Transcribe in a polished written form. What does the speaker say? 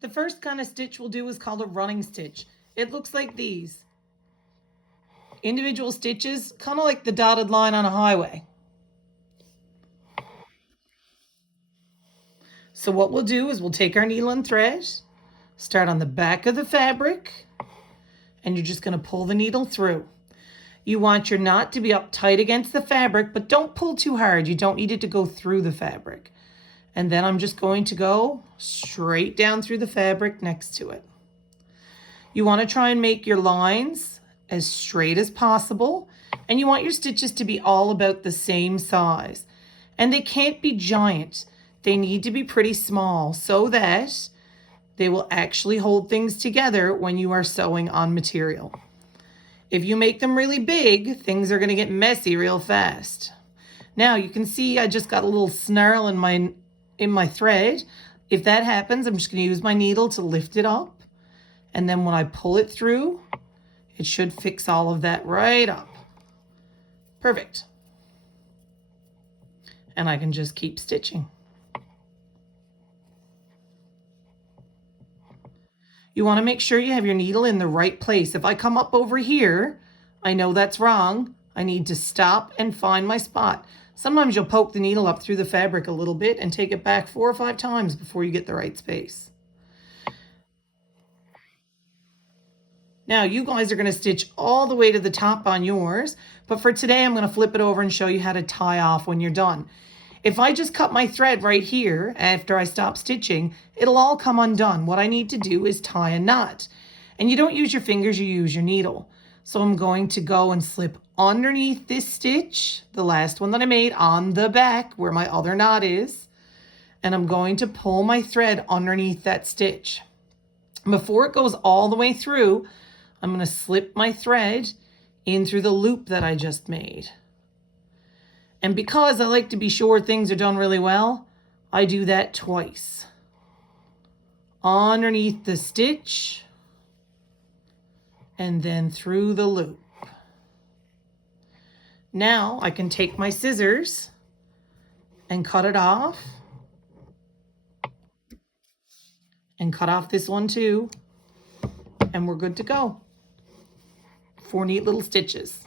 The first kind of stitch we'll do is called a running stitch. It looks like these. Individual stitches, kind of like the dotted line on a highway. So what we'll do is we'll take our needle and thread, start on the back of the fabric, and you're just going to pull the needle through. You want your knot to be up tight against the fabric, but don't pull too hard. You don't need it to go through the fabric. And then I'm just going to go straight down through the fabric next to it. You want to try and make your lines as straight as possible, and you want your stitches to be all about the same size. And they can't be giant. They need to be pretty small so that they will actually hold things together when you are sewing on material. If you make them really big, things are going to get messy real fast. Now you can see I just got a little snarl in my thread. If that happens, I'm just going to use my needle to lift it up. And then when I pull it through, it should fix all of that right up. Perfect. And I can just keep stitching. You want to make sure you have your needle in the right place. If I come up over here, I know that's wrong. I need to stop and find my spot. Sometimes you'll poke the needle up through the fabric a little bit and take it back 4 or 5 times before you get the right space. Now you guys are going to stitch all the way to the top on yours, but for today I'm going to flip it over and show you how to tie off when you're done. If I just cut my thread right here after I stop stitching, it'll all come undone. What I need to do is tie a knot. And you don't use your fingers, you use your needle. So I'm going to go and slip underneath this stitch, the last one that I made, on the back where my other knot is. And I'm going to pull my thread underneath that stitch. Before it goes all the way through, I'm going to slip my thread in through the loop that I just made. And because I like to be sure things are done really well, I do that twice. Underneath the stitch and then through the loop. Now I can take my scissors and cut it off. And cut off this one too. And we're good to go. 4 neat little stitches.